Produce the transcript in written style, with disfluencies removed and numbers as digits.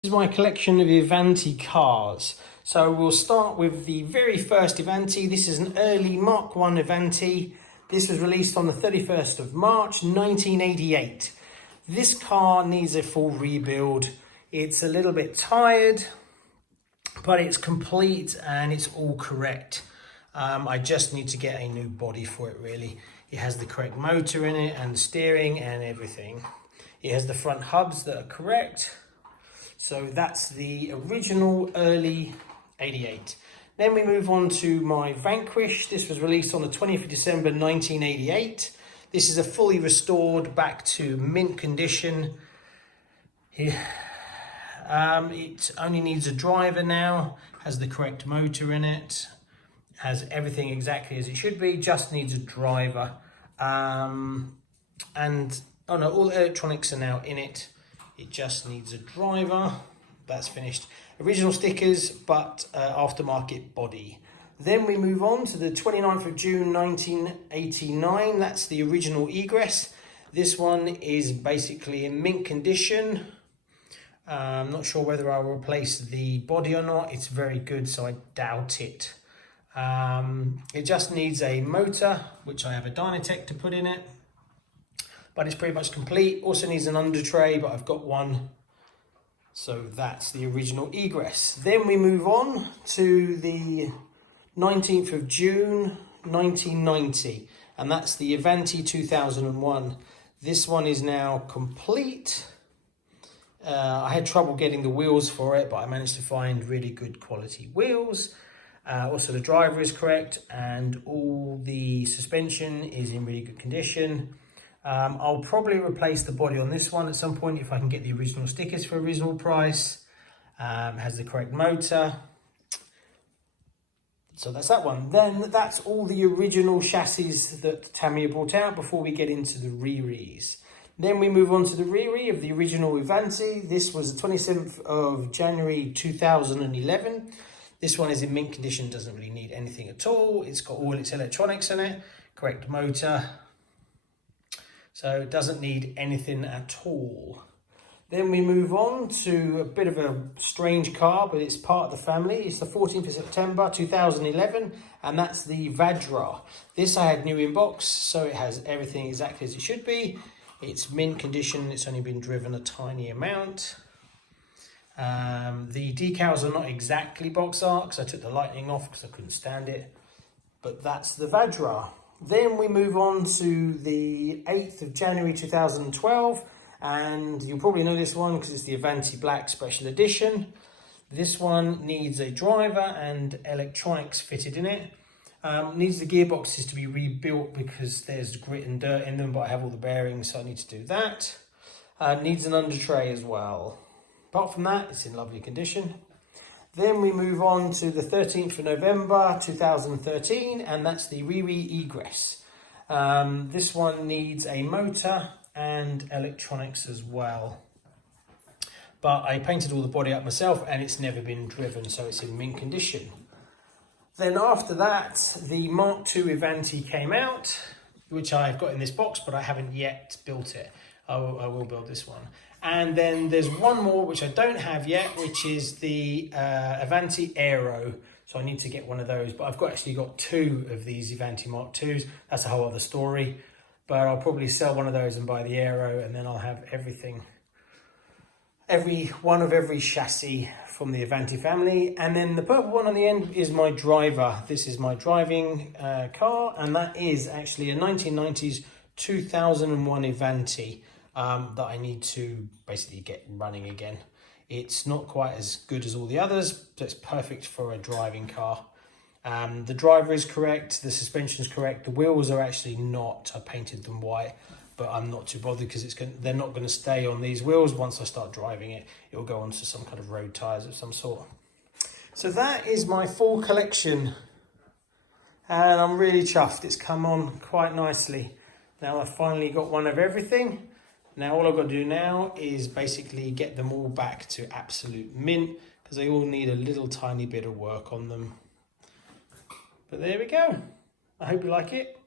This is my collection of Avante cars. So we'll start with the very first Avante. This is an early Mark I Avante. This was released on the 31st of March 1988. This car needs a full rebuild. It's a little bit tired, but it's complete and it's all correct. I just need to get a new body for it really. It has the correct motor in it and steering and everything. It has the front hubs that are correct. So that's the original early 88. Then we move on to my Vanquish. This was released on the 20th of December 1988. This is a fully restored back to mint condition. It only needs a driver now, has the correct motor in it, has everything exactly as it should be, just needs a driver. All the electronics are now in it. It just needs a driver. That's finished. Original stickers, but aftermarket body. Then we move on to the 29th of June 1989. That's the original Egress. This one is basically in mint condition. I'm not sure whether I'll replace the body or not. It's very good, so I doubt it. It just needs a motor, which I have a Dynatech to put in it. But it's pretty much complete. Also needs an under tray, but I've got one. So that's the original Egress. Then we move on to the 19th of June 1990, and that's the Avante 2001. This one is now complete. I had trouble getting the wheels for it, but I managed to find really good quality wheels. Also the driver is correct and all the suspension is in really good condition. I'll probably replace the body on this one at some point if I can get the original stickers for a reasonable price. Has the correct motor. So that's that one. Then that's all the original chassis that Tamiya brought out before we get into the re-res. Then we move on to the re-re of the original Avante. This was the 27th of January 2011. This one is in mint condition, doesn't really need anything at all. It's got all its electronics in it, correct motor. So it doesn't need anything at all. Then we move on to a bit of a strange car, but it's part of the family. It's the 14th of September 2011, and that's the Vajra. This I had new in box, so it has everything exactly as it should be. It's mint condition, it's only been driven a tiny amount. The decals are not exactly box art, because I took the lighting off because I couldn't stand it. But that's the Vajra. Then we move on to the 8th of January 2012, and you'll probably know this one because it's the Avante Black Special Edition. This one needs a driver and electronics fitted in it. Needs the gearboxes to be rebuilt because there's grit and dirt in them, but I have all the bearings, so I need to do that. Needs an under tray as well. Apart from that, it's in lovely condition. Then we move on to the 13th of November 2013, and that's the re-re Egress. This one needs a motor and electronics as well. But I painted all the body up myself and it's never been driven, so it's in mint condition. Then after that, the Mark II Avante came out, which I've got in this box, but I haven't yet built it. I will build this one. And then there's one more which I don't have yet, which is the MKII Aero. So I need to get one of those, but I've actually got two of these Avante Mark IIs. That's a whole other story. But I'll probably sell one of those and buy the Aero, and then I'll have everything. Every chassis from the Avante family. And then the purple one on the end is my driver. This is my driving car, and that is actually a 1990s 2001 Avante. That I need to basically get running again. It's not quite as good as all the others, but it's perfect for a driving car. The driver is correct, the suspension is correct, the wheels are actually not. I painted them white, but I'm not too bothered because they're not going to stay on these wheels. Once I start driving it, it will go onto some kind of road tyres of some sort. So that is my full collection, and I'm really chuffed. It's come on quite nicely. Now I've finally got one of everything. Now all I've got to do now is basically get them all back to absolute mint, because they all need a little tiny bit of work on them. But there we go. I hope you like it.